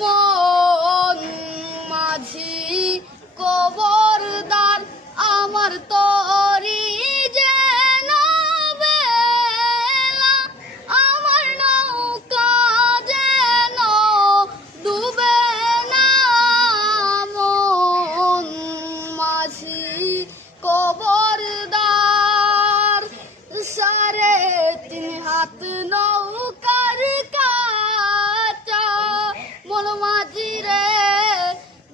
মন মাঝি কবরদার আমার তরি যেন বেলা, আমার নৌকা যেন ডুবে না। মন মাঝি কবরদার 3.5 হাত নৌকার কাটা, মন মাঝি রে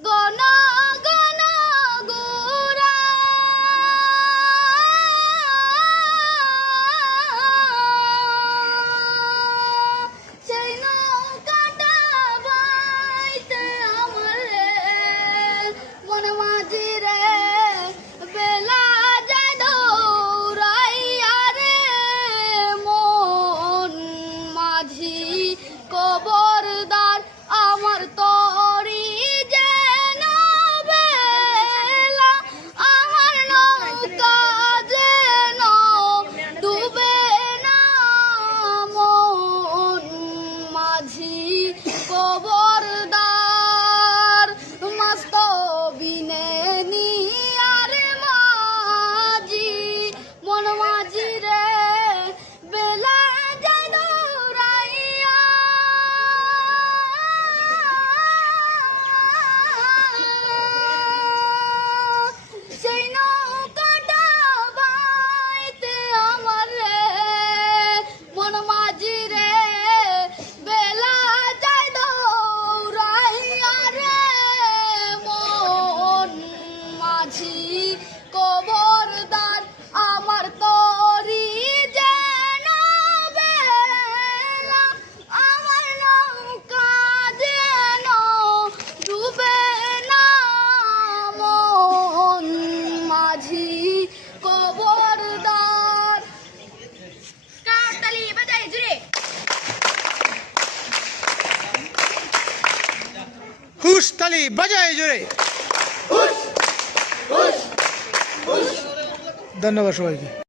গণ গণ গোরা। সেই নৌকাটা বাইতে আমার রে মন মাঝি রে বেলা যায় দৌড়াইয়া রে। মন মাঝি কবরদার আমার তরি যেন বেলা, আমার নৌকা যেন ডুবে না। মন মাঝি কবরদার মস্ত বিনে নিয়ার মাঝি, মন মাঝি রে বেলা যায় দৌড়াইয়া। সেই নৌকাটা বাইতে আমার রে মন মাঝি রে বেলা যায় দৌড়াইয়া রে। মন মাঝি কবরদার আমার তরি যেন বেলা, আমার নৌকা যেন ডুবে না। মন মাঝি কবরদার। তালি বাজাই জুড়ে হুশ তালি বাজায় জোরে। ধন্যবাদ সবাইকে।